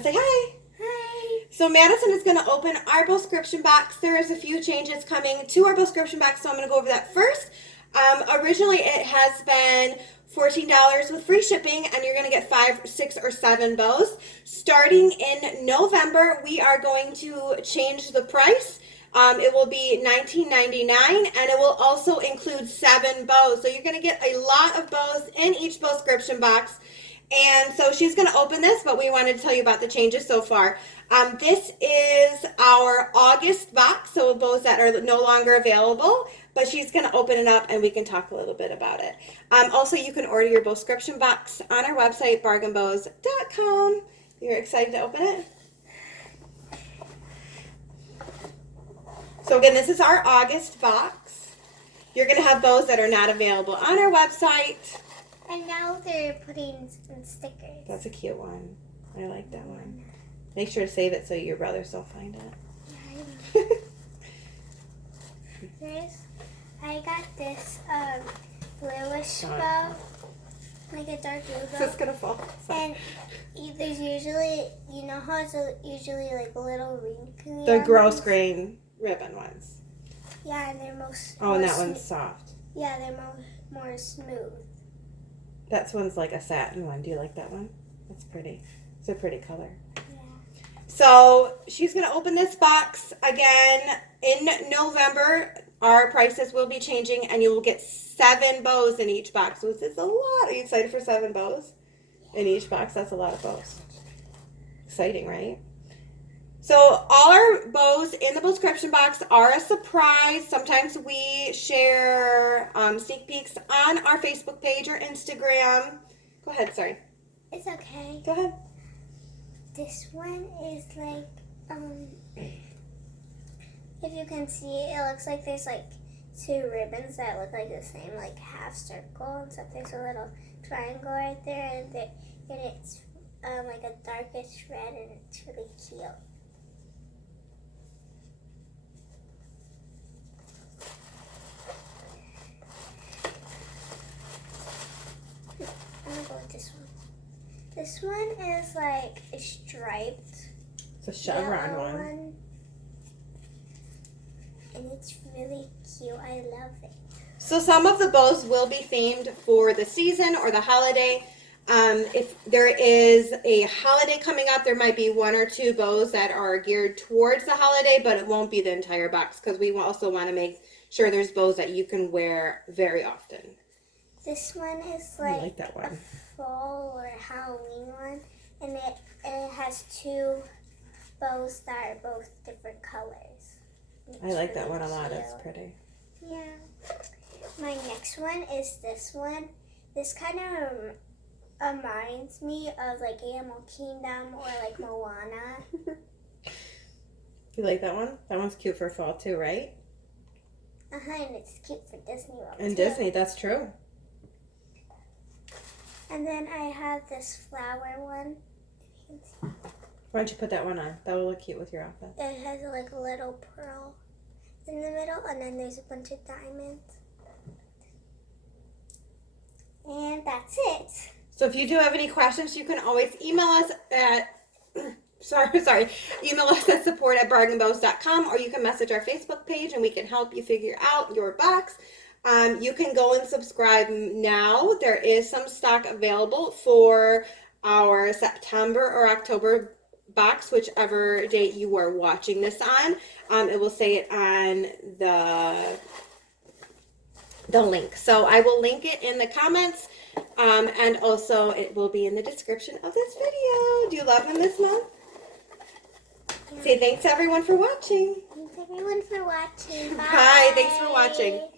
and say hi. Hi. So Madison is going to open our BOWSCRIPTION box. There is a few changes coming to our BOWSCRIPTION box, so I'm going to go over that first. Originally, it has been $14 with free shipping, and you're going to get 5, 6, or 7 bows. Starting in November, we are going to change the price. It will be $19.99, and it will also include 7 bows. So you're going to get a lot of bows in each BOWSCRIPTION box. And so she's going to open this, but we wanted to tell you about the changes so far. This is our August box, so bows that are no longer available, but she's going to open it up and we can talk a little bit about it. Also, you can order your BOWSCRIPTION box on our website, BargainBows.com. You're excited to open it? So again, this is our August box. You're going to have bows that are not available on our website. And now they're putting some stickers. That's a cute one. I like that one. Make sure to save it so your brothers don't find it. I got this bluish bow, like a dark blue bow. It's gonna fall. And there's usually, you know how it's usually like a little wrinkly. The gross grain ribbon ones. Yeah, and they're most. Oh, and that one's soft. Yeah, they're more smooth. That one's like a satin one. Do you like that one? That's pretty. It's a pretty color. Yeah. So she's going to open this box again in November. Our prices will be changing, and you will get 7 bows in each box. So this is a lot. Are you excited for 7 bows in each box? That's a lot of bows. Exciting, right? So all our bows in the BOWSCRIPTION box are a surprise. Sometimes we share sneak peeks on our Facebook page or Instagram. Go ahead, sorry. It's okay. Go ahead. This one is like, if you can see, it looks like there's like 2 ribbons that look like the same, like half circle, except there's a little triangle right there, and it's like a darkish red, and it's really cute. I'm gonna go with this one. This one is like a striped. It's a chevron one. And it's really cute. I love it. So some of the bows will be themed for the season or the holiday. If there is a holiday coming up, there might be 1 or 2 bows that are geared towards the holiday, but it won't be the entire box because we also want to make sure there's bows that you can wear very often. This one is like that one. A fall or Halloween one, and it has 2 bows that are both different colors. I like that one a lot. It's pretty. Yeah. My next one is this one. This kind of reminds me of like Animal Kingdom or like Moana. You like that one? That one's cute for fall too, right? And it's cute for Disney World And too. Disney, that's true. And then I have this flower one. Why don't you put that one on? That will look cute with your outfit. It has like a little pearl in the middle, and then there's a bunch of diamonds. And that's it. So if you do have any questions, you can always email us at email us at support@BargainBows.com, or you can message our Facebook page and we can help you figure out your box. You can go and subscribe now. There is some stock available for our September or October box, whichever date you are watching this on. It will say it on the link. So I will link it in the comments, and also it will be in the description of this video. Do you love him this month? Yeah. Say thanks everyone for watching. Thanks everyone for watching. Bye. Bye. Thanks for watching.